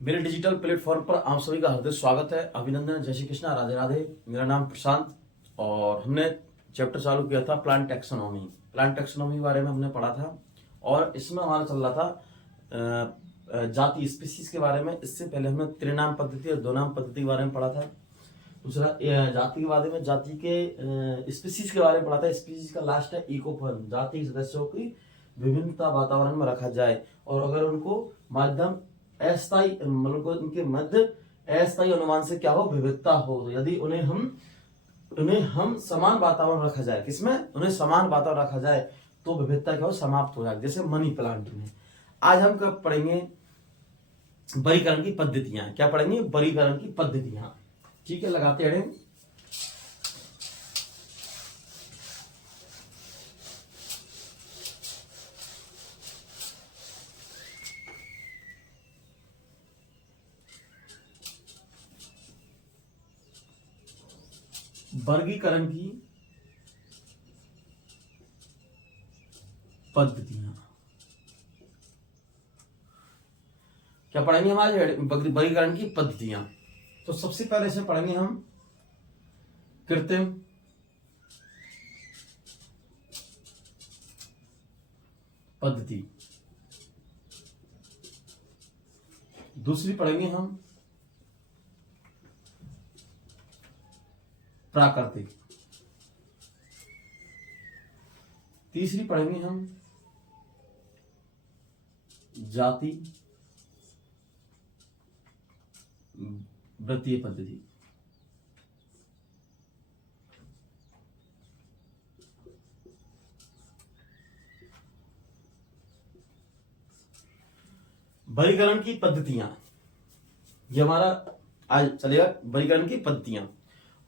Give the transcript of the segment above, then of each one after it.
मेरे digital platform पर आप सभी का हार्दिक स्वागत है। अभिनंदन, जय श्री कृष्णा, राधे राधे। मेरा नाम प्रशांत और हमने चैप्टर चालू किया था प्लांट टैक्सोनॉमी। प्लांट टैक्सोनॉमी के बारे में हमने पढ़ा था और इसमें हमारा चल रहा था जाति स्पीसीज के बारे में। इससे पहले हमने त्रिनाम पद्धति और दो नाम पद्धति के बारे में पढ़ा था। दूसरा जाति के बारे में, जाति के स्पीसीज के बारे में पढ़ा था। स्पीसीज का लास्ट है इकोफर्म, जाति के सदस्यों की विभिन्नता वातावरण में रखा जाए और अगर उनको माध्यम अस्थायी मतलब उनके मध्य अस्थायी अनुमान से क्या हो, विविधता हो। तो यदि उन्हें हम समान वातावरण रखा जाए, किसमें उन्हें समान वातावरण रखा जाए तो विविधता क्या हो, समाप्त हो जाए। जैसे मनी प्लांट में आज हम कब पढ़ेंगे वर्गीकरण की पद्धतियां। क्या पढ़ेंगे? वर्गीकरण की पद्धतियां। ठीक है, लगाते हैं। वर्गीकरण की पद्धतियां क्या पढ़ेंगे हम आज? वर्गीकरण की पद्धतियां। तो सबसे पहले से पढ़ेंगे हम कृत्रिम पद्धति। दूसरी पढ़ेंगे हम प्राकृतिक। तीसरी पढ़ेंगे हम जाति वृत्तीय पद्धति। वर्गीकरण की पद्धतियां, ये हमारा आज चलेगा। वर्गीकरण की पद्धतियां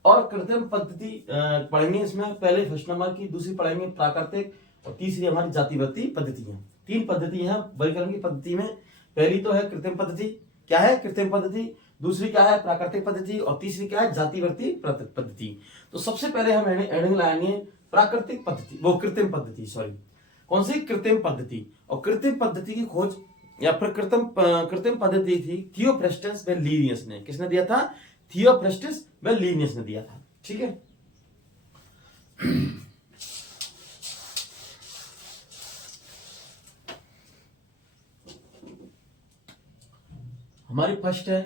और कृत्रिम पद्धति पढ़ेंगे। इसमें पहले फर्स्ट नंबर की, दूसरी पढ़ेंगे प्राकृतिक और तीसरी हमारी जातिवृत्तीय पद्धतियां। तीन पद्धति है वर्गीकरण की पद्धति में। पहली तो है कृत्रिम पद्धति। क्या है? कृत्रिम पद्धति। दूसरी क्या है? प्राकृतिक पद्धति। और तीसरी क्या है? जातिवृत्तीय पद्धति। तो सबसे पहले हम हेडिंग लाएंगे प्राकृतिक पद्धति, वो कृत्रिम पद्धति, सॉरी कौन सी? कृत्रिम पद्धति। और कृत्रिम पद्धति की खोज या फिर कृत्रिम पद्धति थी थियोफ्रास्टस व लीनियस ने। किसने दिया था? थियोफ्रास्टस व लीनियस ने दिया था। ठीक है। हमारी फर्स्ट है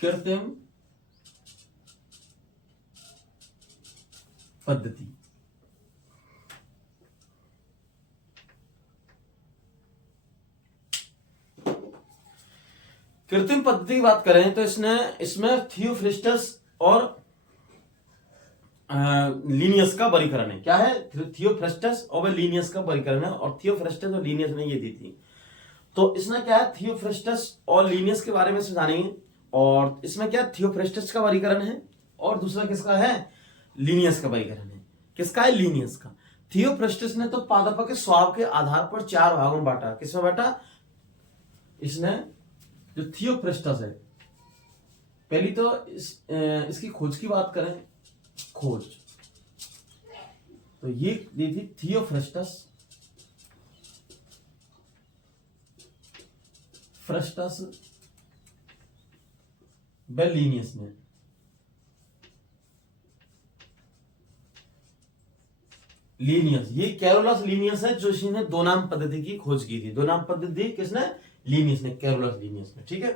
कृत्रिम पद्धति। कृत्रिम पद्धति की बात करें तो इसमें थियोफ्रास्टस और लीनियस का वर्गीकरण है। क्या है? थियोफ्रास्टस और लीनियस का वर्गीकरण है और थियोफ्रास्टस और लीनियस ने ये दी थी। तो इसमें क्या है? थियोफ्रास्टस और लीनियस के बारे में जानेंगे। और इसमें क्या? थियोफ्रास्टस का वर्गीकरण है और दूसरा किसका है? लीनियस का वर्गीकरण है। किसका है? लीनियस का। थियोफ्रास्टस ने तो पादप के स्वभाव के आधार पर चार भागों में बांटा। किसमें बांटा? इसने जो थियोफ्रास्टस है, पहली तो इसकी खोज की बात करें, खोज तो ये दी थी थियोफ्रास्टस व लीनियस ने। लीनियस, ये कैरोलस लीनियस है जो इसने दो नाम पद्धति की खोज की थी। दो नाम पद्धति किसने? लीनियस ने, कैरोलस लीनियस ने। ठीक है।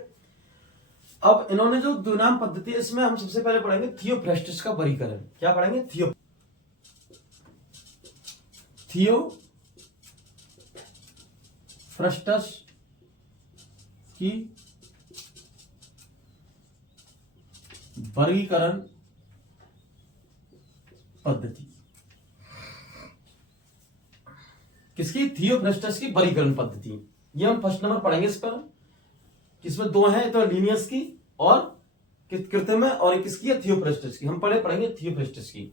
अब इन्होंने जो दो नाम पद्धति है, इसमें हम सबसे पहले पढ़ेंगे थियोफ्रास्टस का वर्गीकरण। क्या पढ़ेंगे? थियोफ्रास्टस की वर्गीकरण पद्धति। किसकी? थियोफ्रास्टस की वर्गीकरण पद्धति। ये हम फर्स्ट नंबर पढ़ेंगे इस पर। किसमें दो है? तो लीनियस की और कृत्रिम है, और किसकी है? थियोफ्रास्टस की। हम पढ़ेंगे थियोफ्रास्टस की।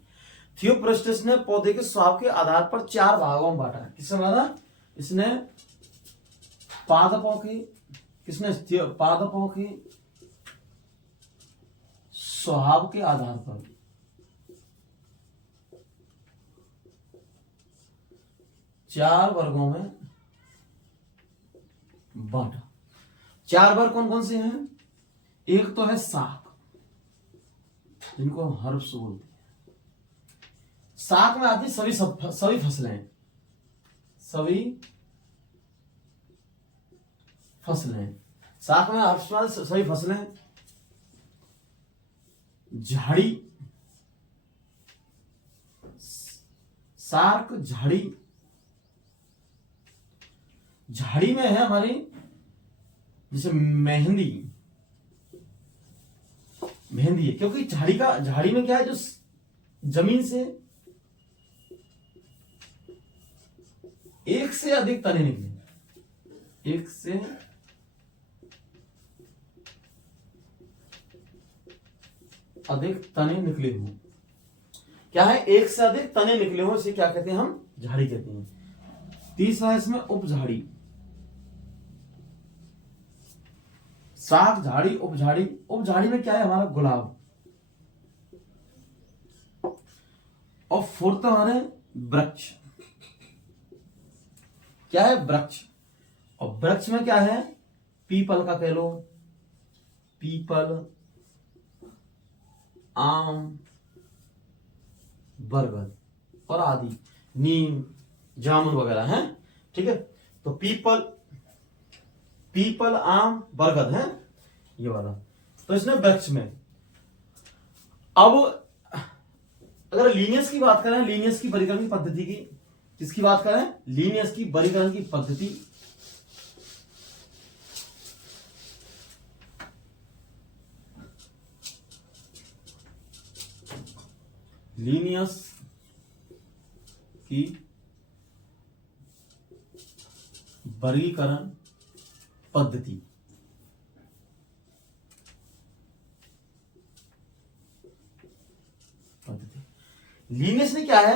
थियोफ्रास्टस ने पौधे के स्वभाव के आधार पर चार भागों में बांटा। किसने बांटा? इसने पादपों की, पादपों की स्वभाव के आधार पर 4 वर्गों में बांटा। 4 वर्ग कौन कौन से हैं? एक तो है साग, जिनको हर्ब्स बोलते हैं। साग में आती सभी फसलें, सभी फसलें। साग में हर्ब्स सभी फसलें। झाड़ी, सार्क झाड़ी। झाड़ी में है हमारी जैसे मेहंदी है, क्योंकि झाड़ी में क्या है, जो जमीन से एक से अधिक तने निकले, एक से अधिक तने निकले हो। क्या है? एक से अधिक तने निकले हो, इसे क्या कहते हैं? हम झाड़ी कहते हैं। तीसरा है इसमें उपझाड़ी। साग झाड़ी, उपझाड़ी। उपझाड़ी में क्या है? हमारा गुलाब। और फोर्थ हमारे वृक्ष। क्या है? वृक्ष। और वृक्ष में क्या है? पीपल का कह लो, पीपल, आम, बरगद और आदि, नीम, जामुन वगैरह हैं। ठीक है, तो पीपल, आम, बरगद है ये वाला। तो इसने वृक्ष में। अब अगर लीनियस की बात करें, लीनियस की वर्गीकरण की पद्धति की, किसकी बात करें? लीनियस की वर्गीकरण की पद्धति। लीनियस की वर्गीकरण पद्धति। लीनियस ने क्या है?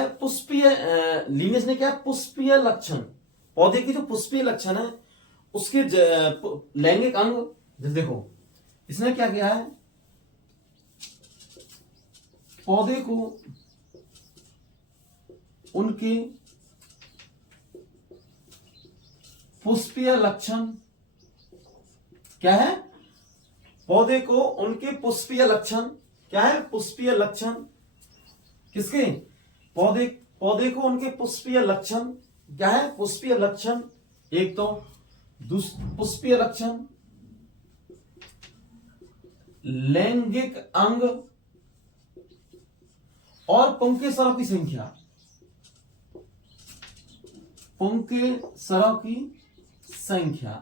लीनियस ने क्या है? पुष्पीय लक्षण। पौधे की जो पुष्पीय लक्षण है उसके लैंगिक अंग। जैसे देखो, इसने क्या किया है? पौधे को उनके पुष्पीय लक्षण, क्या है? पौधे को उनके पुष्पीय लक्षण, क्या है? पुष्पीय लक्षण किसके? पौधे को उनके पुष्पीय लक्षण, क्या है? पुष्पीय लक्षण। एक तो पुष्पीय लक्षण, लैंगिक अंग और पुंकेसरों की संख्या। पुंकेसरों की संख्या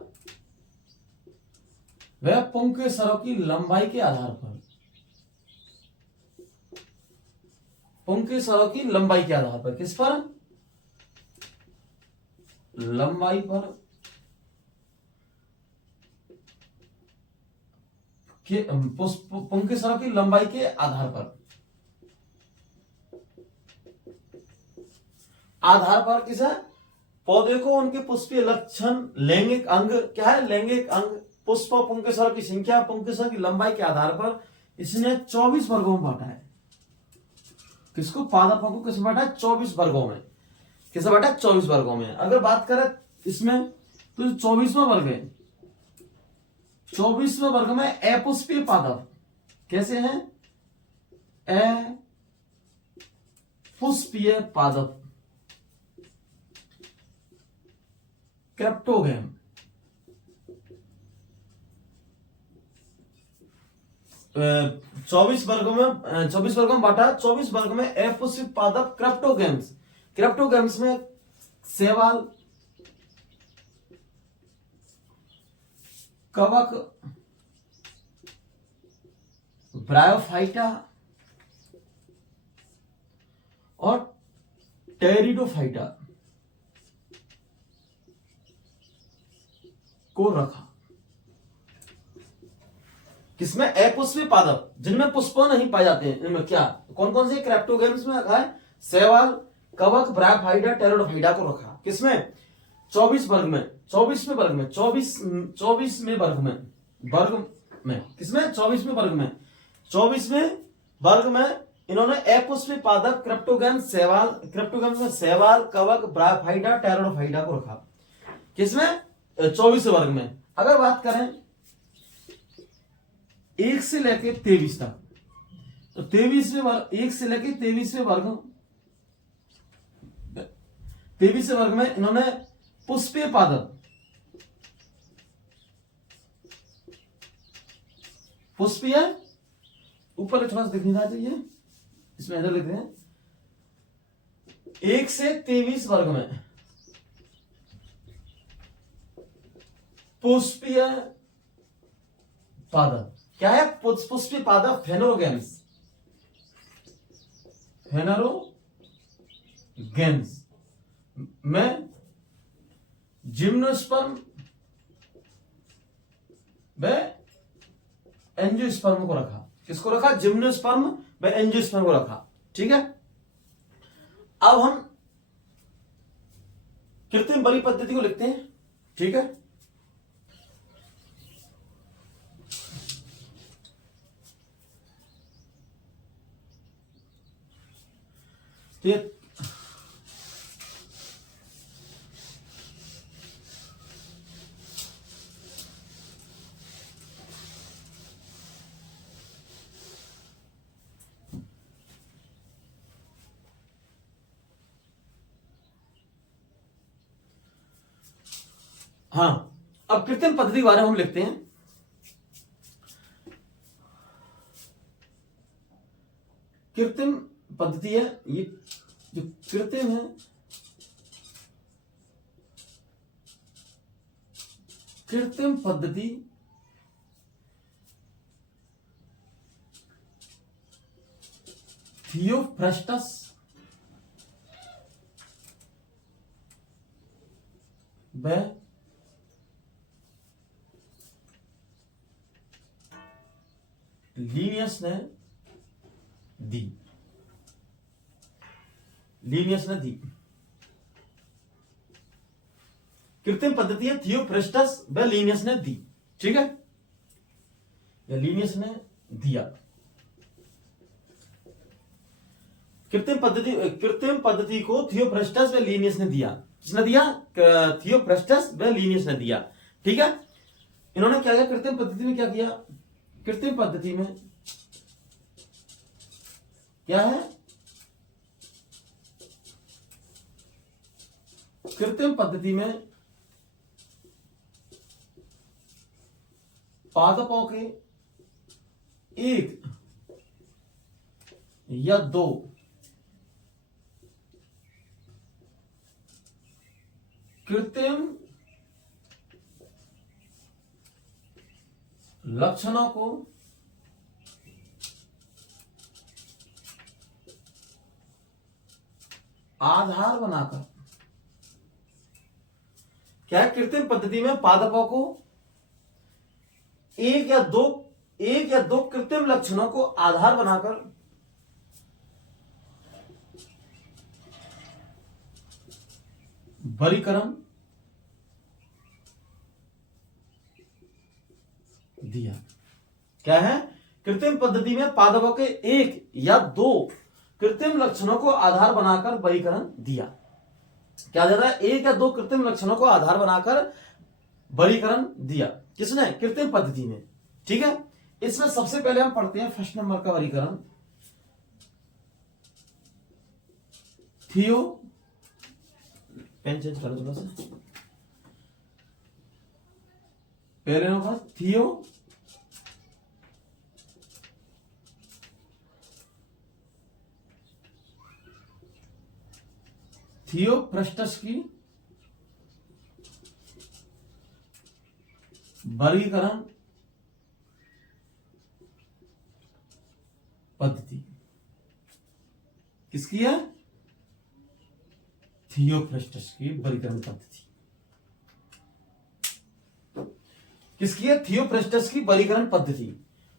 वह पुंकेसरों की लंबाई के आधार पर, पुंकेसरों की लंबाई के आधार पर, किस पर? लंबाई पर। पुंकेसरों की लंबाई के आधार पर, किस है? पौधे को उनके पुष्पीय लक्षण, लैंगिक अंग, क्या है? लैंगिक अंग, पुष्प और पुंकेसरों की संख्या, पुंकेसर की लंबाई के आधार पर इसने 24 वर्गों में बांटा है। किसको? पादपों को किसमें बांटा है? 24 वर्गों में। किसे बांटा है? 24 वर्गों में। अगर बात करें इसमें तो 24वां वर्ग है, 24वें वर्ग में अपुष्पीय पादप कैसे हैं? अपुष्पीय पादप, क्रिप्टोगैम। 24 वर्गों में बांटा। 24 वर्गों में अपुष्पीय पादप क्रिप्टोगैम्स। क्रिप्टोगैम्स में शैवाल, कवक, ब्रायोफाइटा और टेरिडोफाइटा को रखा। किसमें? अपुष्पीय पादप, जिनमें पुष्प नहीं पाए जाते हैं। इनमें क्या कौन कौन से क्रिप्टोगैम्स में रखा है? शैवाल, कवक, ब्रायोफाइटा, टेरिडोफाइटा को रखा। किसमें? 24 वर्ग में, 24वें वर्ग में, 24वें वर्ग में, किसमें? 24वें वर्ग में, 24वें वर्ग में इन्होंने अपुष्पी पादप क्रिप्टोगैम्स शैवाल, क्रिप्टोगैम्स में शैवाल, कवक, ब्रायोफाइटा, टेरोडोफाइटा को रखा। किसमें? 24 वर्ग में। अगर बात करें 1 से लेके 23 तक, तो 23वें वर्ग, 1 से लेके 23वें वर्ग, 23वें वर्ग में इन्होंने पुष्पीय पादप, पुष्पीय, ऊपर थोड़ा सा दिखना चाहिए, इसमें इधर लिखते हैं 1 से 23 वर्ग में पुष्पीय पादप। क्या है पुष्पीय पादप? फेनोरोगैम्स, फेनोरोगैम्स में जिम्नोस्पर्म व एंजियोस्पर्म को रखा। किसको रखा? जिम्नोस्पर्म व एंजियोस्पर्म को रखा। ठीक है, अब हम कृत्रिम बलि पद्धति को लिखते हैं। ठीक है, तो ये हाँ, अब कृत्रिम पद्धति के बारे में हम लिखते हैं। कृत्रिम पद्धति है, ये जो कृत्रिम है, कृत्रिम पद्धति थियोफ्रस्टस व लीनियस ने दी, लीनियस ने दी। कृत्रिम पद्धति है थियोफ्रस्टस व लीनियस ने दी। ठीक है, या लीनियस ने दिया। कृत्रिम पद्धति को थियोफ्रस्टस व लीनियस ने दिया। किसने दिया? थियोफ्रस्टस व लीनियस ने दिया। ठीक है, इन्होंने क्या किया? कृत्रिम पद्धति में क्या किया? कृत्रिम पद्धति में क्या है? कृत्रिम पद्धति में पादपों के एक या दो कृत्रिम लक्षणों को आधार बनाकर, क्या है? कृत्रिम पद्धति में पादपों को एक या दो कृत्रिम लक्षणों को आधार बनाकर वर्गीकरण दिया। क्या है? कृत्रिम पद्धति में पादपों के एक या दो कृत्रिम लक्षणों को आधार बनाकर वर्गीकरण दिया। क्या दे रहा है? एक या दो कृत्रिम लक्षणों को आधार बनाकर वर्गीकरण दिया। किसने? कृत्रिम पद्धति में। ठीक है, इसमें सबसे पहले हम पढ़ते हैं फर्स्ट नंबर का वर्गीकरण, थियो, पेन चेंज करो थोड़ा सा, पहले नंबर थियो थियोफ्रस्टस की वर्गीकरण पद्धति। किसकी है? थियोफ्रस्टस की वर्गीकरण पद्धति। किसकी है? थियोफ्रस्टस की वर्गीकरण पद्धति।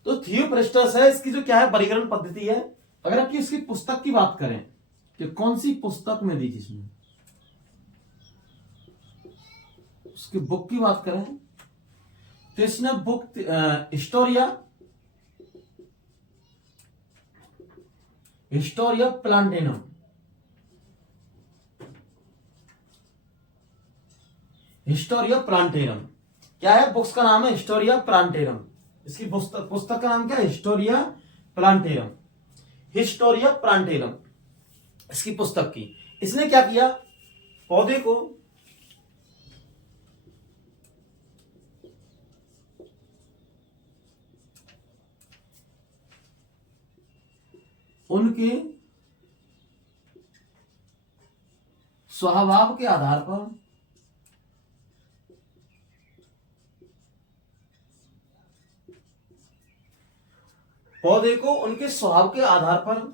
तो थियोफ्रस्टस है, इसकी जो क्या है वर्गीकरण पद्धति है। अगर आपकी इसकी पुस्तक की बात करें कि कौन सी पुस्तक में दी थी, इसमें उसकी बुक की बात करें तो इसने बुक हिस्टोरिया हिस्टोरिया प्लांटेनम, हिस्टोरिया प्लांटेनम क्या है? बुक्स का नाम है हिस्टोरिया प्लांटेनम। इसकी पुस्तक का नाम क्या है? हिस्टोरिया प्लांटेनम, हिस्टोरिया प्लांटेनम इसकी पुस्तक की। इसने क्या किया? पौधे को उनके स्वभाव के आधार पर पौधे को उनके स्वभाव के आधार पर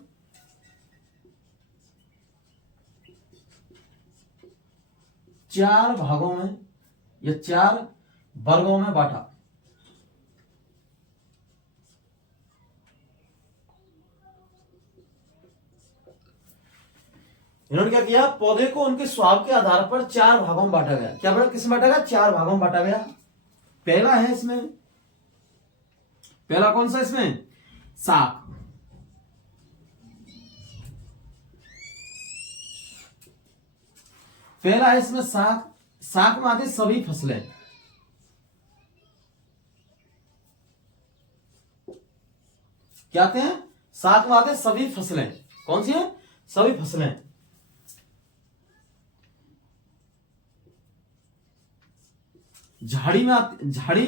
चार भागों में या चार वर्गों में बांटा। इन्होंने क्या किया? पौधे को उनके स्वभाव के आधार पर चार भागों में बांटा गया। क्या बड़ा? किसमें बांटा गया? चार भागों में बांटा गया। पहला है इसमें, पहला कौन सा इसमें? साग। पहला है इसमें साग। साग में आती सभी फसलें। क्या आते हैं? साग में आते सभी फसलें। कौन सी है? सभी फसलें। झाड़ी में झाड़ी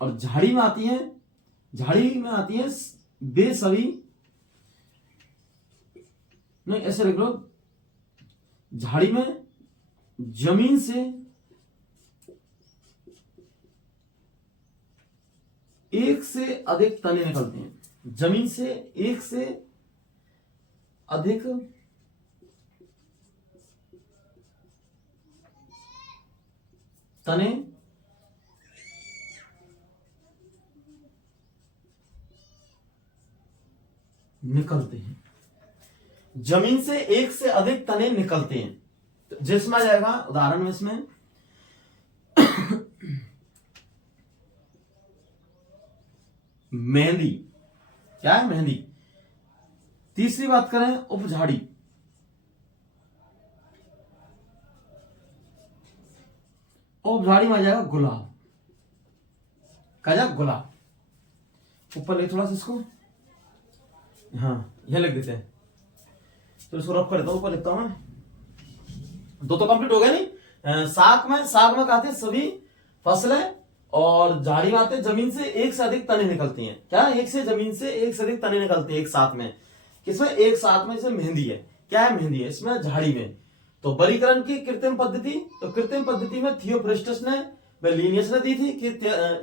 और झाड़ी में आती है, झाड़ी में आती है वे सभी, नहीं ऐसे लिख लो, झाड़ी में जमीन से एक से अधिक तने निकलते हैं। जमीन से एक से अधिक तने निकलते हैं। जमीन से एक से अधिक तने निकलते हैं। तो जिसमें आ जाएगा उदाहरण में इसमें मेहंदी। क्या है? मेहंदी। तीसरी बात करें उपझाड़ी। उपझाड़ी में आ जाएगा गुलाब। क्या जाएगा? गुलाब। ऊपर ले थोड़ा सा इसको, हाँ यह लिख देते हैं। तो इसको रफ कर देता हूं, ऊपर लिखता हूं मैं। दो तो कंप्लीट हो गया नहीं। साग में कहते हैं सभी फसलें, और झाड़ी में आते हैं जमीन से एक से अधिक तने निकलती हैं। क्या? जमीन से एक से अधिक तने निकलती है एक साथ में। किसमें? एक साथ में। इसमें मेहंदी है। क्या है? मेहंदी है इसमें, झाड़ी में। तो बरीकरण की कृत्रिम पद्धति, तो कृत्रिम पद्धति में थियोफ्रेस्टस ने व लीनियस ने दी थी कि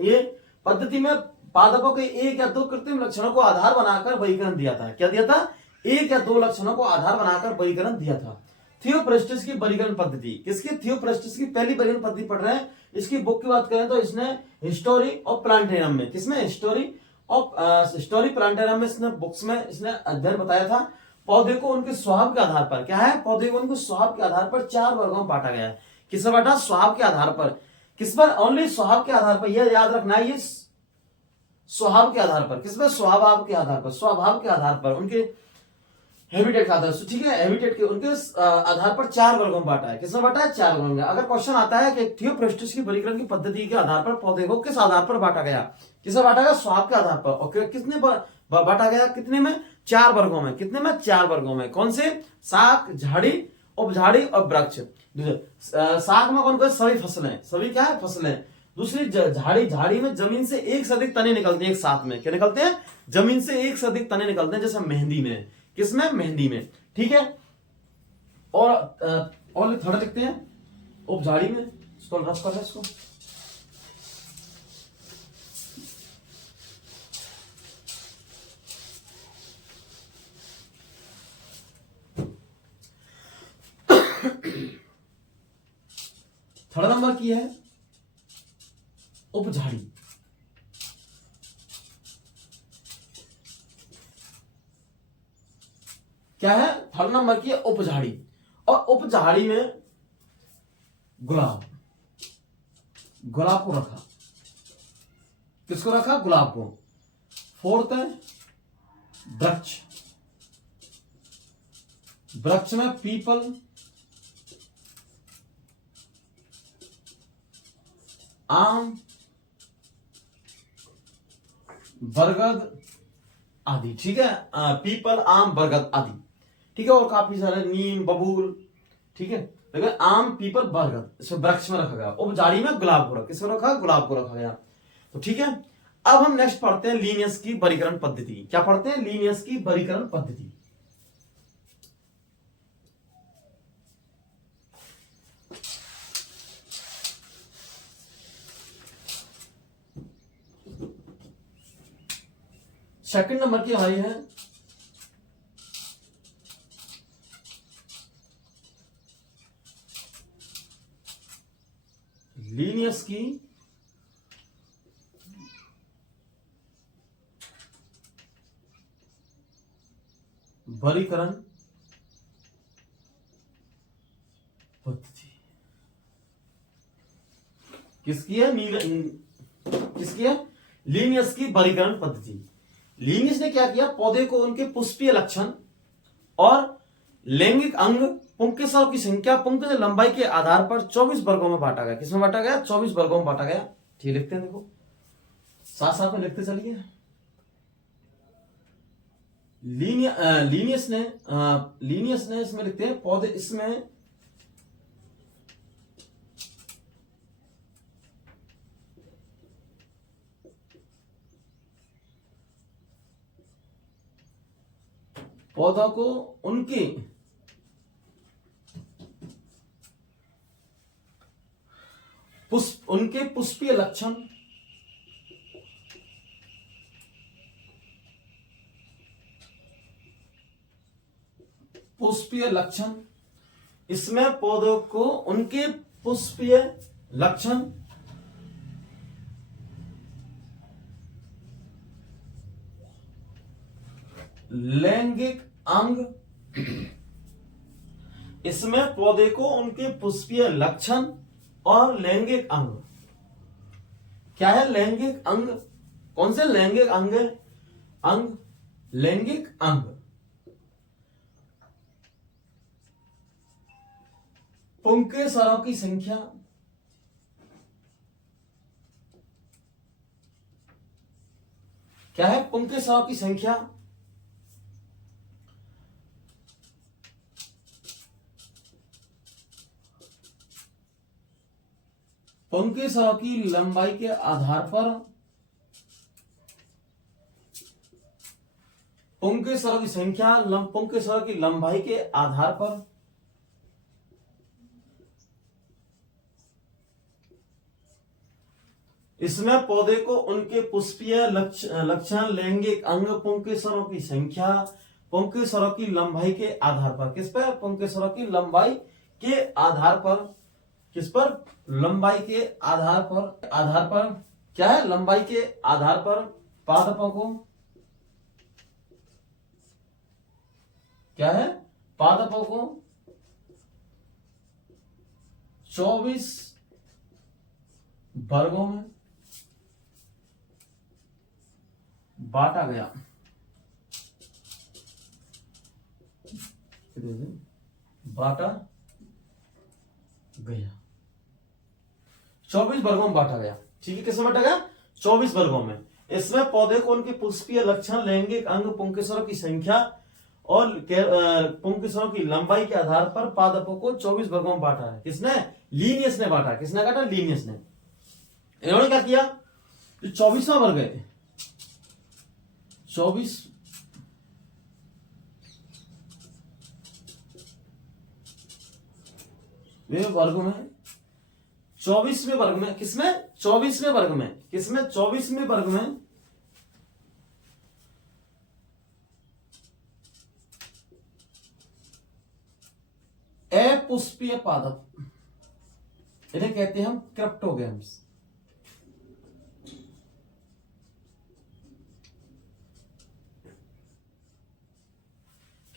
ये पद्धति में पादपों के एक या दो कृत्रिम लक्षणों को आधार बनाकर वर्गीकरण दिया था। क्या दिया था? एक या दो लक्षणों को आधार बनाकर वर्गीकरण दिया था। थियोफ्रेस्टस की वर्गीकरण पद्धति। किसकी? थियोफ्रेस्टस की पहली वर्गीकरण पद्धति पढ़ रहे हैं। इसकी बुक की बात करें तो इसने हिस्टोरी ऑफ प्लांटेनम में, किसमें? हिस्टोरी प्लांटेनम में इसने बुक्स में इसने अध्ययन बताया था। पौधे को उनके स्वभाव के आधार पर, क्या है? पौधे को उनके स्वभाव के आधार पर चार वर्गों में बांटा गया है। किस पर बांटा? स्वभाव के आधार पर। किस पर? ओनली स्वभाव के आधार पर। यह याद रखना है, ये स्वभाव के आधार पर। किस पर? स्वभाव के आधार पर। स्वभाव के आधार पर उनके हैबिटेट का आधार, ठीक है, हैबिटेट के उनके आधार पर चार वर्गों में बांटा है। किसमें बांटा है? चार वर्गों में। अगर क्वेश्चन आता है कि थियोफ्रेस्टस की वर्गीकरण की पद्धति के आधार पर पौधे को किस आधार पर बांटा गया? किसमें बांटा गया? स्वभाव के आधार पर। और किसने बांटा गया? कितने में? चार वर्गों में। कितने में? चार वर्गों में। कौन से? साग, झाड़ी, उपझाड़ी और वृक्ष। साग में कौन कौन? सभी फसलें। सभी क्या है? फसलें। दूसरी झाड़ी में जमीन से एक से अधिक तने निकलते हैं एक साथ में। क्या निकलते हैं? जमीन से एक से अधिक तने निकलते हैं, जैसे मेहंदी में। किसमें? मेहंदी में। ठीक है। और थोड़ा देखते हैं उपझाड़ी में। इसको रफ कर, इसको थर्ड नंबर की है उपझाड़ी। क्या है? थर्ड नंबर की है उपझाड़ी। और उपझाड़ी में गुलाब, गुलाब को रखा। किसको रखा? गुलाब को। फोर्थ है वृक्ष। वृक्ष में पीपल, आम, बरगद आदि। ठीक है, पीपल, आम, बरगद आदि। ठीक है, और काफी सारे नीम, बबूल। ठीक है, लेकिन आम, पीपल, बरगद इसमें वृक्ष में रखा गया। और झाड़ी में गुलाब को रखा, किसमें रखा, गुलाब को रखा गया। तो ठीक है, अब हम नेक्स्ट पढ़ते हैं लीनियस की वर्गीकरण पद्धति। क्या पढ़ते हैं, लीनियस की वर्गीकरण पद्धति। सेकंड नंबर की हमारी है लीनियस की वर्गीकरण पद्धति। किसकी है, किसकी है, लीनियस की वर्गीकरण पद्धति। लीनियस ने क्या किया, पौधे को उनके पुष्पीय लक्षण और लैंगिक अंग, पुंकेसरों की संख्या, पुंक की लंबाई के आधार पर 24 वर्गों में बांटा गया। किसमें बांटा गया, 24 वर्गों में बांटा गया। ठीक, लिखते हैं, देखो साथ साथ में लिखते चलिए। लीनियस ने इसमें लिखते हैं पौधे, इसमें पौधा को उनके पुष्पीय लक्षण, इसमें पौधों को उनके पुष्पीय लक्षण, लैंगिक अंग, इसमें पौधे को उनके पुष्पीय लक्षण और लैंगिक अंग। क्या है, लैंगिक अंग, कौन से लैंगिक अंग, लैंगिक अंग, पुंकेसरों की संख्या, क्या है, पुंकेसरों की संख्या, पुंकेसरों की लंबाई के आधार पर, पुंकेसरों की संख्या, पुंकेसरों की लंबाई के आधार पर इसमें पौधे को उनके पुष्पीय लक्षण, लैंगिक अंग, पुंकेसरों की संख्या, पुंकेसरों की लंबाई के आधार पर, किस पर, पुंकेसरों की लंबाई के आधार पर, किस पर, लंबाई के आधार पर क्या है, लंबाई के आधार पर पादपों को, क्या है, पादपों को 24 वर्गों में बांटा गया। बांटा गया, 24 वर्गों में बांटा गया। ठीक है, किसमें बांटा गया, 24 वर्गों में। इसमें पौधे को उनके पुष्पीय लक्षण, लैंगिक अंग, पुंकेसरों की संख्या और पुंकेसरों की लंबाई के आधार पर पादपों को 24 वर्गों में बांटा है। किसने, लीनियस ने बांटा। किसने काटा, लीनियस ने। इन्होंने क्या किया, जो 24वां वर्ग है, 24 वर्ग में, 24वें वर्ग में, किसमें, 24वें वर्ग में, किसमें, 24वें वर्ग में अपुष्पीय पादप, इन्हें कहते हैं हम क्रिप्टोगेम्स।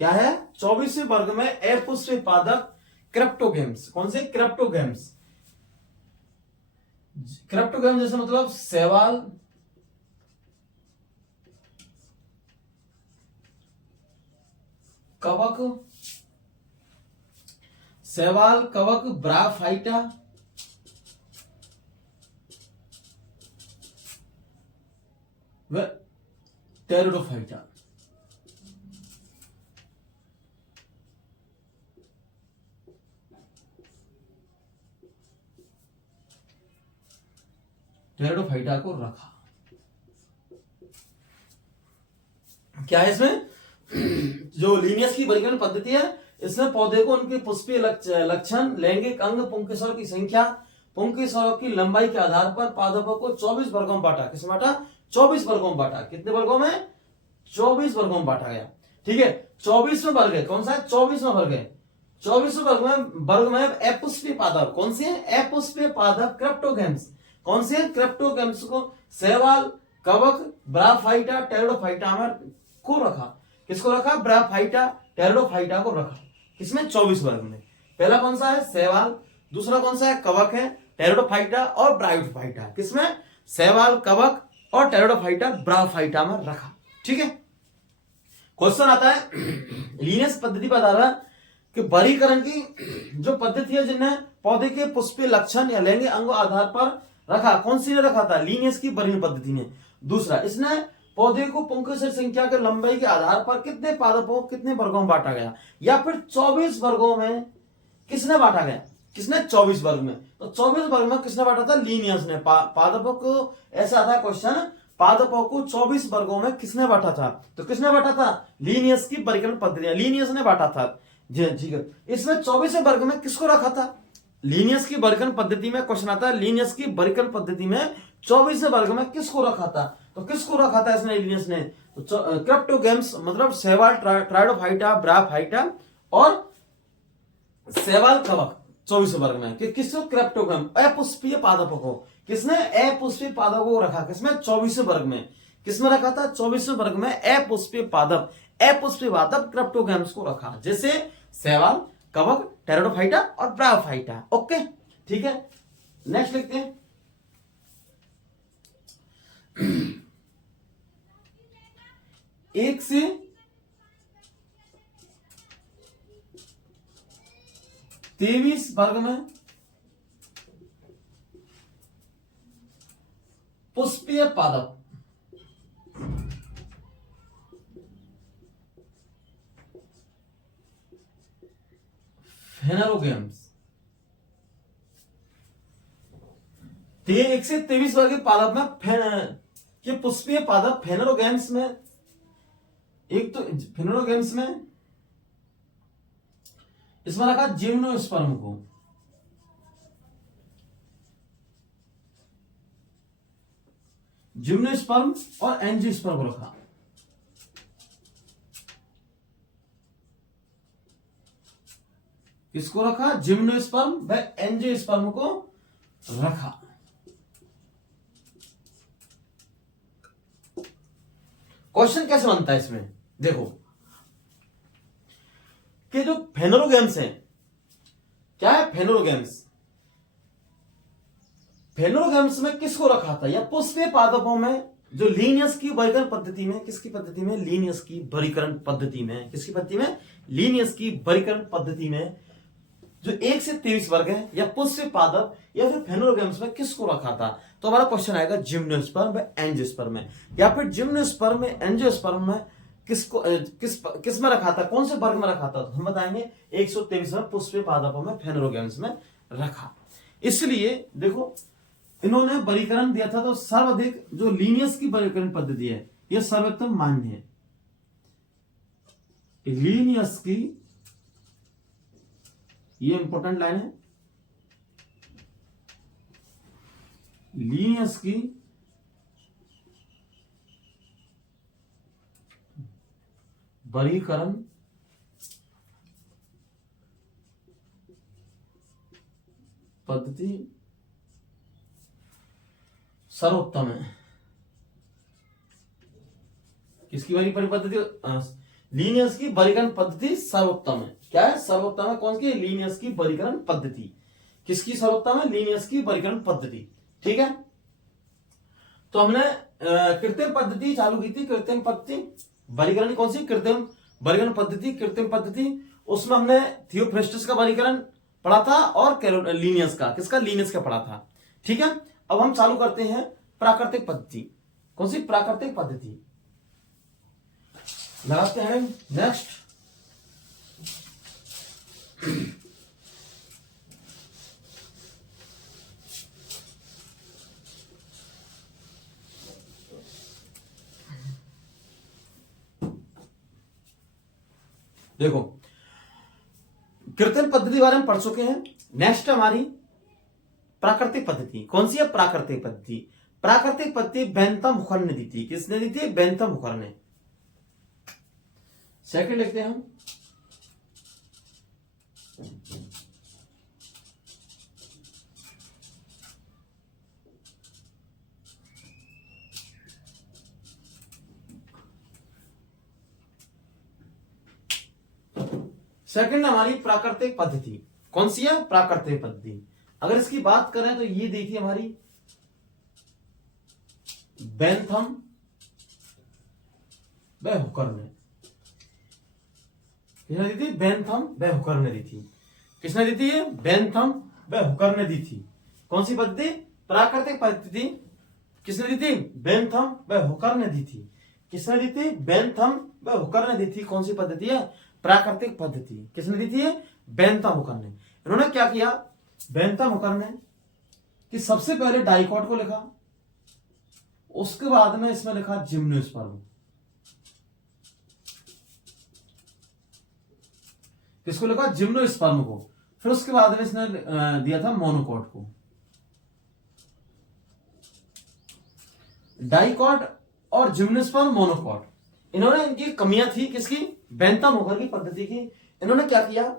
क्या है, 24वें वर्ग में अपुष्पीय पादप क्रिप्टोगेम्स। कौन से, क्रिप्टोगेम्स। क्रिप्टोगेम्स जैसे मतलब शैवाल, कवक, शैवाल, कवक, ब्रायोफाइटा व टेरिडोफाइटा। टेरिडोफाइटा को रखा। क्या है इसमें? जो लीनियस की वर्गीकरण पद्धति है, इसमें पौधे को उनके पुष्पीय लक्षण, लैंगिक अंग, पुंकेसरों की संख्या, पुंकेसरों की लंबाई के आधार पर पादपों को 24 वर्गों में बांटा। किसमें बांटा? 24 वर्गों में बांटा। कितने वर्गों में? 24 वर्गों में बांटा गया। ठीक है, 24वें वर्ग है। कौन सा है? 24वां वर्ग है। 24वें वर्ग में अपुष्पीय पादप कौन से हैं? अपुष्पीय पादप क्रिप्टोगैम्स। कौन से? क्रिप्टोगैम्स को शैवाल, कवक, ब्रायोफाइटा, टेरिडोफाइटा में को रखा। किसको रखा? ब्रायोफाइटा, टेरिडोफाइटा को रखा। किसमें? 24 वर्ग में। पहला कौन सा है? शैवाल। दूसरा कौन सा है? कवक है, टेरिडोफाइटा और ब्रायोफाइटा। किसमें? शैवाल, कवक और टेरिडोफाइटा, ब्रायोफाइटा में रखा। ठीक है, क्वेश्चन आता है लीनियस पद्धति बता रहा है कि वर्गीकरण की जो पद्धति है, जिन्हें पौधे के पुष्पीय लक्षण या लैंगिक अंगों आधार पर रखा। कौन सी ने रखा था? लीनियस की वर्गीकरण पद्धति ने। दूसरा, इसने पौधे को पुंकेसर संख्या के लंबाई के आधार पर कितने पादपों को कितने वर्गों में बांटा गया, या फिर 24 वर्गों में किसने बांटा गया? किसने? 24 वर्ग में। तो 24 वर्ग में किसने बांटा था? लीनियस ने। पादपों को, ऐसा था क्वेश्चन, पादपों को 24 वर्गों में किसने बांटा था? तो किसने बांटा था? लीनियस की वर्गीकरण पद्धति, लीनियस ने बांटा था। जी ठीक है, इसमें 24वें वर्ग में किसको रखा था? लीनियस की वर्गीकरण पद्धति में क्वेश्चन आता है, लीनियस की वर्गीकरण पद्धति में 24वें वर्ग में किसको रखा था? तो किसको रखा था इसने? लीनियस ने। तो क्रिप्टोगैम्स मतलब शैवाल, टेरिडोफाइटा, ब्रायोफाइटा और शैवाल, कवक 24 वर्ग में। किसको? क्रिप्टोगैम, अपुष्पीय पादपों को। किसने? अपुष्पीय पादपों को रखा। किसमें? 24वें वर्ग में। किसमें रखा था? 24वें वर्ग में अपुष्पीय पादप, अपुष्पीय पादप क्रिप्टोगैम्स को रखा, जैसे शैवाल, कवक, टेरिडोफाइटा और ब्रायोफाइटा। ओके, ठीक है, नेक्स्ट लिखते हैं। 1 से 23 वर्ग में पुष्पीय पादप। फेनरोगैम्स। 1 से 23 वर्ग के पादप में के पुष्पीय पादप फेनरोगैम्स में, एक तो फेनरोगैम्स में इसमें रखा जिम्नोस्पर्म को। जिम्नोस्पर्म और एंजियोस्पर्म को रखा। किसको रखा? जिम्नोस्पर्म व एंजियोस्पर्म को रखा। क्वेश्चन कैसे बनता है इसमें? देखो कि जो फेनरोगैम्स हैं, क्या है फेनरोगैम्स? फेनरोगैम्स में किसको रखा था? या पुष्पीय पादपों में जो लीनियस की वर्गीकरण पद्धति में, किसकी पद्धति में? लीनियस की वर्गीकरण पद्धति में। किसकी पद्धति में? लीनियस की वर्गीकरण पद्धति में जो 1 से 23 वर्ग है, या पुष्पीय पादप या फिर फेनरोगैम्स में किसको रखा था? तो हमारा क्वेश्चन आएगा जिम्नोस्पर्म व एंजियोस्पर्म में, या फिर जिम्नोस्पर्म में, एंजियोस्पर्म में किसको किस में रखा था? कौन से वर्ग में रखा था? तो हम बताएंगे 123 में पुष्पीय पादपों में, फेनरोगैम्स में रखा। इसलिए देखो, इन्होंने वर्गीकरण दिया था, तो सर्वाधिक जो लीनियस की वर्गीकरण पद्धति है, यह सर्वोत्तम मान्य है। लीनियस की, ये इंपॉर्टेंट लाइन है, लीनियस की वर्गीकरण पद्धति सर्वोत्तम है। किसकी वर्गीकरण पद्धति? लीनियस की वर्गीकरण पद्धति सर्वोत्तम है। क्या है? सर्वोत्तम है। कौन की? लीनियस की वर्गीकरण पद्धति। किसकी सर्वोत्तम है? लीनियस की वर्गीकरण पद्धति। ठीक है, तो हमने कृत्रिम पद्धति चालू की थी। कृत्रिम पद्धति वर्गीकरण कौन सी? कृत्रिम वर्गीकरण पद्धति, कृत्रिम पद्धति। उसमें हमने थियोफ्रेस्टस का वर्गीकरण पढ़ा था और लीनियस का, किसका, लीनियस का पढ़ा था। ठीक है, अब हम चालू करते हैं प्राकृतिक पद्धति। कौन सी, प्राकृतिक पद्धति। लगाते हैं नेक्स्ट। देखो, कृत्रिम पद्धति बारे में पढ़ चुके हैं। नेक्स्ट हमारी प्राकृतिक पद्धति। कौन सी है, प्राकृतिक पद्धति। प्राकृतिक पद्धति बेंथम हुकर ने दी थी। किसने दी थी, बेंथम हुकर ने। सेकंड लिखते हैं हम। सेकंड हमारी प्राकृतिक पद्धति। कौन सी है, प्राकृतिक पद्धति। अगर इसकी बात करें तो ये देखिए हमारी बेंथम व हुकर ने। किसने दी थी, बेंथम व हुकर ने दी थी। किसने दी थी, ये बेंथम व हुकर ने दी थी। कौन सी पद्धति, प्राकृतिक पद्धति। किसने दी थी, बेंथम व हुकर ने दी थी। किसने दी थी, बेंथम व हुकर ने दी थी। कौन सी पद्धति है, प्राकृतिक पद्धति। किसने दी थी, बेंथम हुकर ने। इन्होंने क्या किया, बेंथम हुकर ने, कि सबसे पहले डाइकॉट को लिखा, उसके बाद में इसमें लिखा जिम्नोस्पर्म। किसको लिखा, जिम्नोस्पर्म को। फिर उसके बाद में इसने दिया था मोनोकॉट को। डाइकॉट और जिम्नोस्पर्म, मोनोकॉट, इन्होंने, इनकी कमियां थी किसकी, बेंथम हुकर की पद्धति की। इन्होंने क्या किया,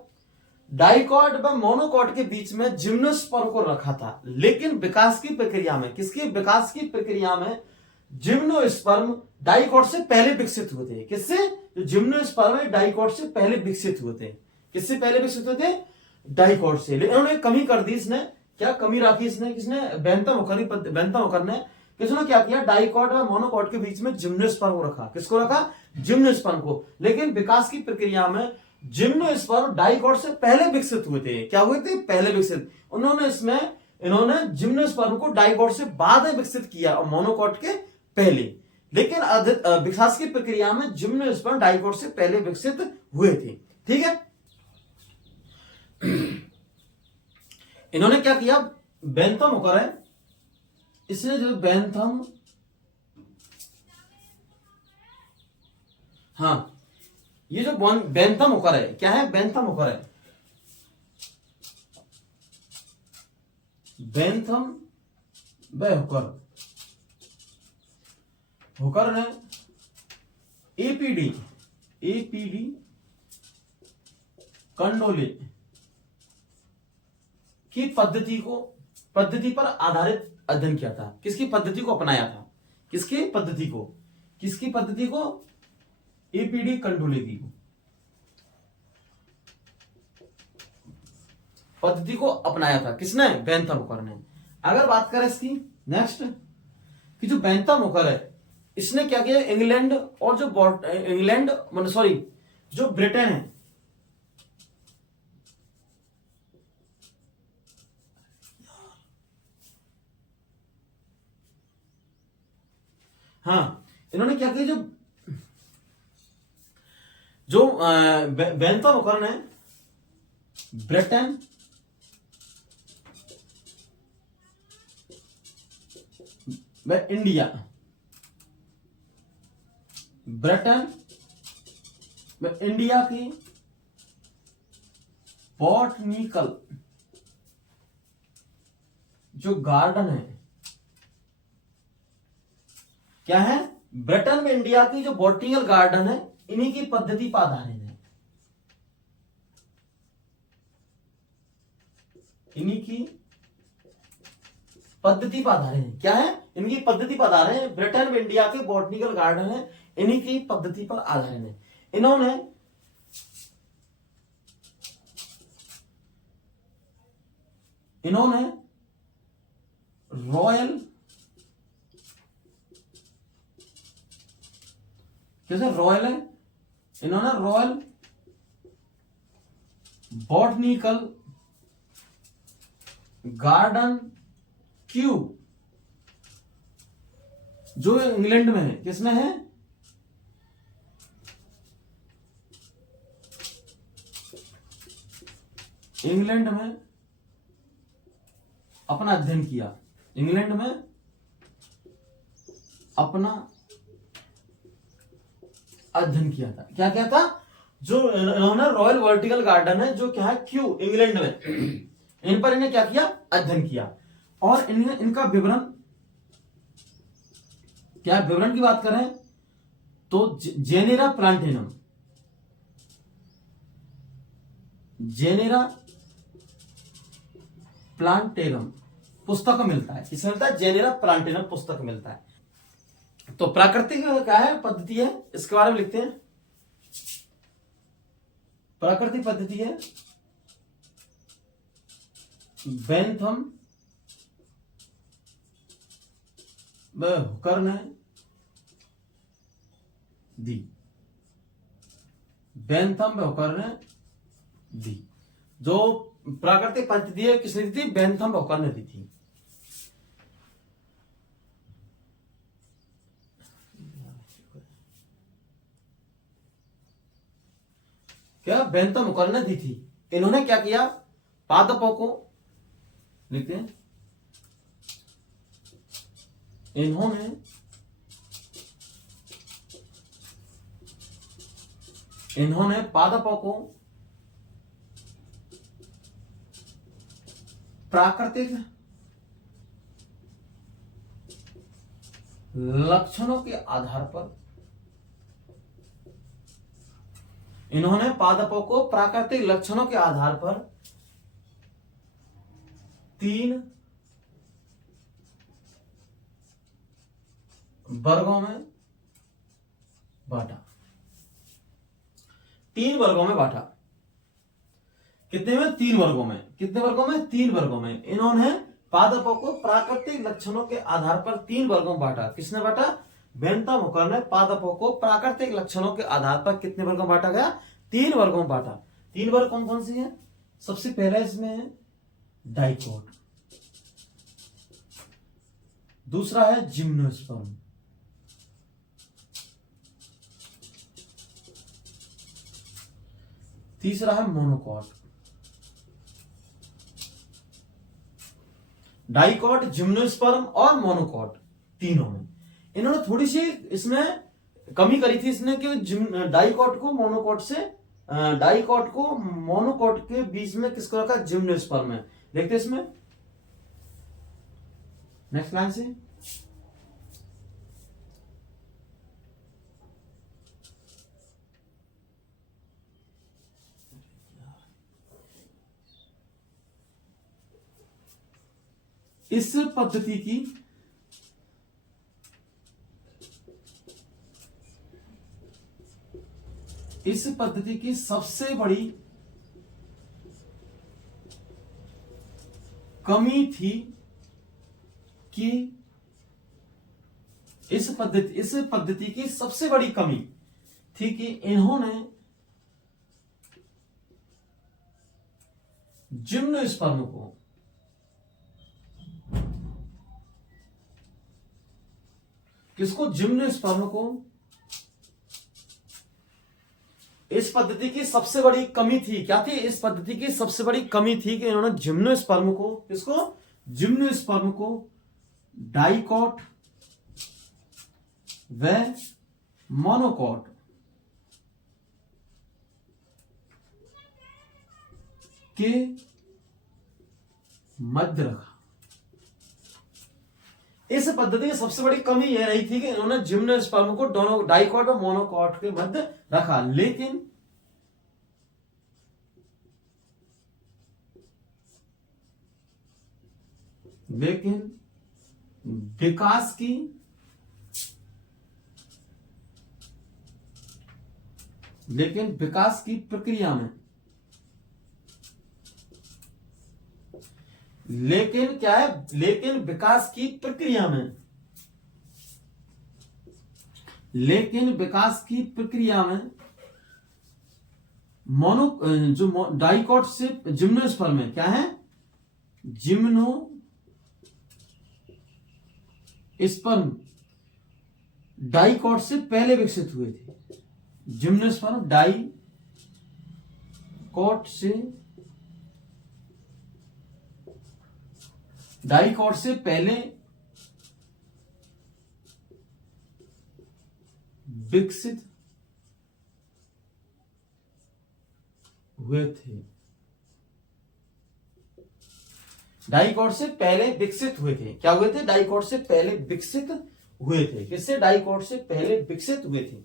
डाइकॉट व मोनोकॉट के बीच में जिम्नोस्पर्म को रखा था, लेकिन विकास की प्रक्रिया में, किसकी, विकास की प्रक्रिया में जिम्नोस्पर्म डाइकॉट से पहले विकसित हुए थे। किससे, जो जिम्नोस्पर्म है डाइकॉट से पहले विकसित हुए थे। किससे पहले विकसित हुए थे, डाइकॉट से। लेकिन उन्होंने कमी कर दी, इसने क्या कमी रखी, इसने, किसने, बेंथम हुकर ने, किसने क्या किया, डाइकॉट और मोनोकॉट के बीच में जिम्नोस्पर्म को रखा। किसको रखा, जिम्नोस्पर्म को। लेकिन विकास की प्रक्रिया में जिम्नोस्पर्म डाइकॉट से पहले विकसित हुए थे। क्या हुए थे, पहले विकसित। इन्होंने जिम्नोस्पर्म को डाइकॉट से बाद में विकसित किया और मोनोकॉट के पहले। लेकिन विकास की प्रक्रिया में जिम्नोस्पर्म डाइकॉट से पहले विकसित हुए थे। ठीक है, इन्होंने क्या किया, बेंथम हुकर है, इसने जो बेंथम, हाँ, ये जो बेंथम हुकर है, क्या है, बेंथम हुकर है, बेंथम व हुकर ने एपीडी कंडोले की पद्धति पर आधारित अध्ययन किया था। किसकी पद्धति को अपनाया था, किसकी पद्धति को, एपीडी कंडोले की पद्धति को अपनाया था। किसने, बेंथम हुकर ने। अगर बात करें इसकी नेक्स्ट, कि जो बेंथम हुकर है, इसने क्या किया, इंग्लैंड और जो जो ब्रिटेन है, हाँ, इन्होंने क्या किया, जो बेंथम हुकर ने ब्रिटेन व इंडिया, ब्रिटेन व इंडिया की बॉटनिकल जो गार्डन है, क्या है, ब्रिटेन में इंडिया की जो बॉटनिकल गार्डन है, इन्हीं की पद्धति पर आधारित है। इन्हीं की पद्धति पर आधारित है। क्या है, इनकी पद्धति पर आधारित है। ब्रिटेन में इंडिया के बॉटनिकल गार्डन है, इन्हीं की पद्धति पर आधारित है। इन्होंने रॉयल, कैसे रॉयल है, इन्होंने रॉयल बॉटनिकल गार्डन क्यू जो इंग्लैंड में है, किसमें है? इंग्लैंड में अपना अध्ययन किया, इंग्लैंड में अपना अध्ययन किया था। क्या क्या था? जो इन्होंने रॉयल वर्टिकल गार्डन है जो क्या है क्यू इंग्लैंड में, इन पर इन्हें क्या किया? अध्ययन किया। और इन्हें इनका विवरण, क्या विवरण की बात करें तो जेनेरा प्लांटेनम, जेनेरा प्लांटेनम पुस्तक मिलता है। किसे मिलता है? जेनेरा प्लांटेनम पुस्तक मिलता है। तो प्राकृतिक क्या है पद्धति है, इसके बारे में लिखते हैं। प्राकृतिक पद्धति है बेंथम हुकर ने दी, बेंथम हुकर ने दी। जो प्राकृतिक पद्धति है किसने दी थी? बेंथम हुकर ने दी थी। क्या? बेंथम हुकर ने दी थी। इन्होंने क्या किया? पादपों को लिखते हैं, इन्होंने पादपों को प्राकृतिक लक्षणों के आधार पर, इन्होंने पादपों को प्राकृतिक लक्षणों के आधार पर 3 वर्गों में बांटा। 3 वर्गों में बांटा। कितने में? 3 वर्गों में। कितने वर्गों में? 3 वर्गों में। इन्होंने पादपों को प्राकृतिक लक्षणों के आधार पर 3 वर्गों में बांटा। किसने बांटा? बेंथम हुकर ने पादपों को प्राकृतिक लक्षणों के आधार पर कितने वर्गों में बांटा गया? 3 वर्गों में बांटा। 3 वर्ग कौन कौन सी है? सबसे पहला इसमें है डाइकोट, दूसरा है जिम्नोस्पर्म, तीसरा है मोनोकॉट। डाइकॉट, जिम्नोस्पर्म और मोनोकॉट, तीनों में इन्होंने थोड़ी सी इसमें कमी करी थी इसने कि डाइकॉट को मोनोकॉट के बीच में किसको रखा? जिम्नोस्पर्म है। देखते इसमें नेक्स्ट लाइन से, इस पद्धति की सबसे बड़ी कमी थी कि इस पद्धति की सबसे बड़ी कमी थी कि इन्होंने जिम्नोस्पर्म को जिम्नोस्पर्म को इस पद्धति की सबसे बड़ी कमी थी। क्या थी? इस पद्धति की सबसे बड़ी कमी थी कि इन्होंने जिम्नोस्पर्म को डाइकॉट व मोनोकॉट के मध्य रखा। इस पद्धति की सबसे बड़ी कमी यह रही थी कि इन्होंने जिम्नोस्पर्म को दोनों डाइकॉट और मोनोकॉट के मध्य रखा, लेकिन विकास की प्रक्रिया में विकास की प्रक्रिया में जो डाइकॉट से जिम्नोस्पर्म में क्या है? जिम्नो स्पर्म डाइकॉट से पहले विकसित हुए थे। जिम्नोस्पर्म डाइकॉट से पहले विकसित हुए थे। डाइकॉट से पहले विकसित हुए थे। क्या हुए थे? डाइकॉट से पहले विकसित हुए थे। किससे? डाइकॉट से पहले विकसित हुए थे।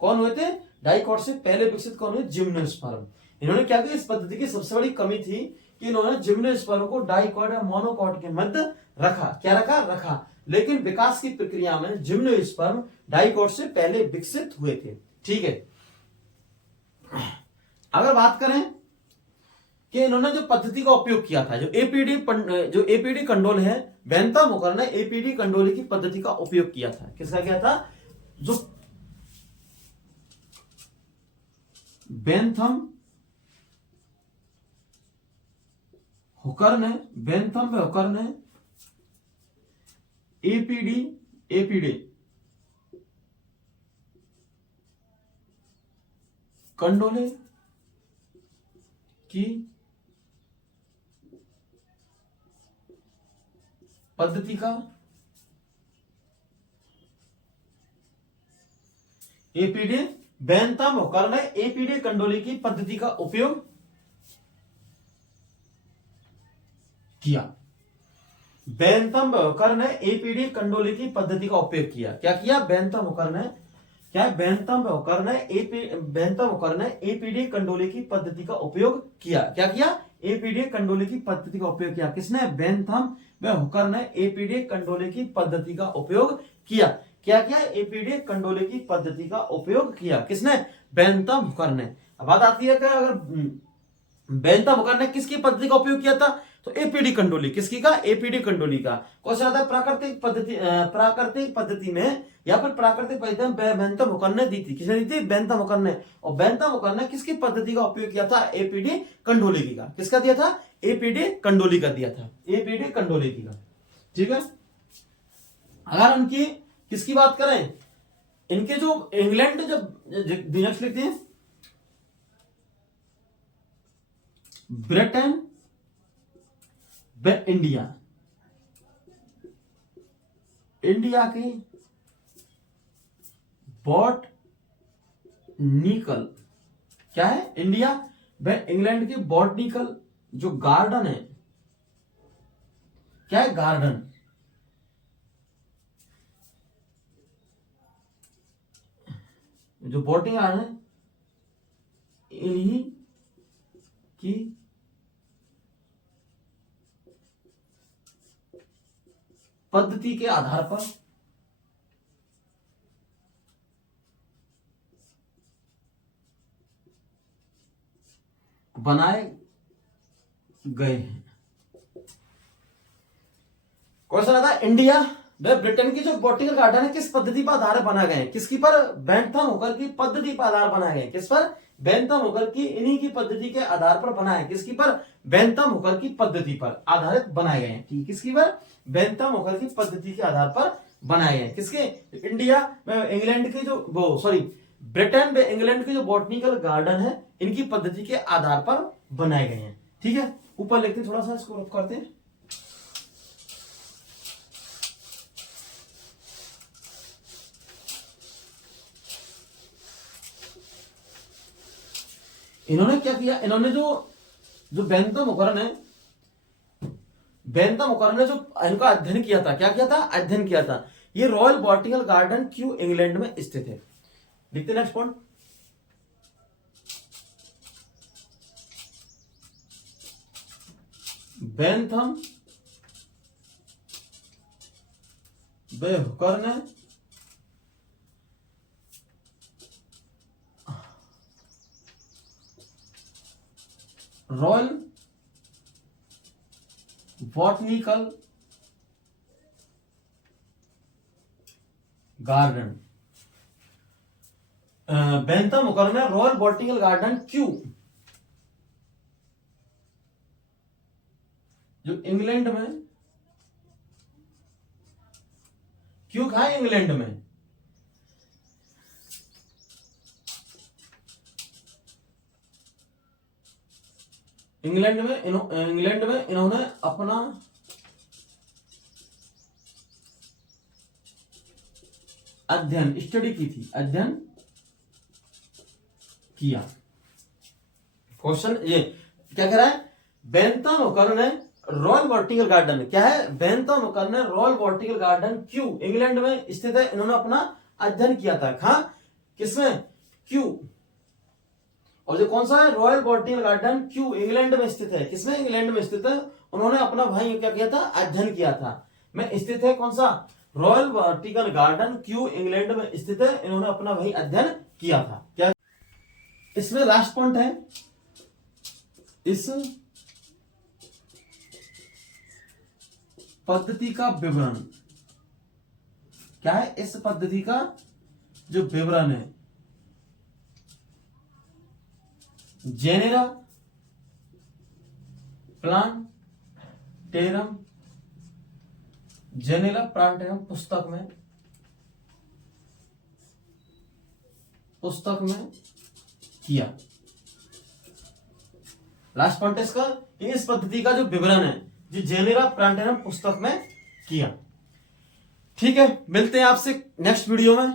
कौन हुए थे? डाइकॉट से पहले विकसित कौन हुए? जिम्नोस्पर्म। इन्होंने क्या किया? इस पद्धति की सबसे बड़ी कमी थी कि इन्होंने जिम्नोस्पर्म को डाइकॉट या मोनोकॉट के मध्य रखा। क्या रखा? लेकिन विकास की प्रक्रिया में जिम्नोस्पर्म डाइकॉट से पहले विकसित हुए थे। ठीक है। अगर बात करें कि इन्होंने जो पद्धति का उपयोग किया था, जो एपीडी कंडोल है, बेंथम हुकर ने एपीडी कंडोली की पद्धति का उपयोग किया था। किसका किया था? जो बेंथम हुकर ने एपीडी कंडोले की पद्धति का बेंथम हुकर ने एपीडी कंडोली की पद्धति का उपयोग किया। बेंथम हुकर ने एपीडी कंडोली की पद्धति का उपयोग किया। क्या किया? बेंथम हुकर ने एपीडी कंडोली की पद्धति का उपयोग किया। क्या किया? एपीडी कंडोली की पद्धति का उपयोग किया। किसने? बेंथम हुकर ने एपीडी कंडोली की पद्धति का उपयोग किया। क्या किया? एपीडी कंडोली की पद्धति का उपयोग किया। किसने? बेंथम हुकर ने। अब बात आती है कि अगर बेंथम हुकर ने किसकी पद्धति का उपयोग किया था? तो एपीडी कंडोली। किसकी का? एपीडी कंडोली का। क्वेश्चन आता है प्राकृतिक पद्धति में या फिर प्राकृतिक पद्धति में बेंथम हुकर ने दी थी। किसने दी थी? बेंथम हुकर ने। और बेंथम हुकर ने किसकी पद्धति का उपयोग किया था? एपीडी कंडोली की का। किसका दिया था? एपीडी कंडोली का दिया था। एपीडी कंडोली की का। ठीक है। अगर उनकी किसकी बात करें, इनके जो इंग्लैंड जब दिनक्ष लिखते हैं, ब्रिटेन व इंडिया की बॉटनिकल, क्या है? इंडिया व इंग्लैंड की बॉटनिकल जो गार्डन है, क्या है? गार्डन। जो बॉटनिकल गार्डन है, इन्हीं की पद्धति के आधार पर बनाए गए हैं। क्वेश्चन आता है इंडिया व ब्रिटेन की जो बॉटनिकल गार्डन है किस पद्धति पर आधार बना गए हैं? किसकी पर? बेंथम हुकर की पद्धति पर आधार बनाए गए। किस पर? बेंथम हुकर की इन्हीं की पद्धति के आधार पर बनाए। किसकी पर? बेंथम हुकर की पद्धति पर आधारित बनाए गए हैं। ठीक, किसकी पर? बेंथम हुकर की पद्धति के आधार पर बनाए गए। किसके? इंडिया में इंग्लैंड के जो ब्रिटेन में इंग्लैंड के जो बॉटनिकल गार्डन है, इनकी पद्धति के आधार पर बनाए गए हैं। ठीक है। ऊपर लिखते थोड़ा सा, इसको रफ करते हैं। इन्होंने क्या किया? इन्होंने जो बेंथम हुकर ने जो इनका अध्ययन किया था, क्या किया था? अध्ययन किया था। ये रॉयल बॉटनिकल गार्डन क्यों इंग्लैंड में स्थित है? देखते नेक्स्ट पॉइंट। बेंथम हुकर ने royal botanical garden, Bentham Hooker ने रॉयल बॉटनिकल गार्डन क्यों जो इंग्लैंड में क्यों खाए, इंग्लैंड में इंग्लैंड में इन्होंने अपना अध्ययन, स्टडी की थी, अध्ययन किया। क्वेश्चन ये क्या कह रहा है, बेंथम हुकर ने रॉयल बॉटनिकल गार्डन, क्या है, बेंथम हुकर ने रॉयल बॉटनिकल गार्डन क्यों, इंग्लैंड में स्थित है, इन्होंने अपना अध्ययन किया था। हाँ, किसमें, क्यों। और जो कौन सा है, रॉयल बॉटनिकल गार्डन क्यों इंग्लैंड में स्थित है, किसमें, इंग्लैंड में स्थित है, उन्होंने अपना भाई क्या किया था, अध्ययन किया था। में स्थित है कौन सा, रॉयल बॉटनिकल गार्डन क्यों इंग्लैंड में स्थित है, इन्होंने अपना भाई अध्ययन किया था। क्या इसमें लास्ट पॉइंट है, इस पद्धति का विवरण, क्या है, इस पद्धति का जो विवरण है, जेनेरा प्लांटेरम, जेनेरा प्लांटेरम पुस्तक में किया। लास्ट पॉइंट इसका, इस पद्धति का जो विवरण है, जो जेनेरा प्लांटेरम पुस्तक में किया। ठीक है, मिलते हैं आपसे नेक्स्ट वीडियो में।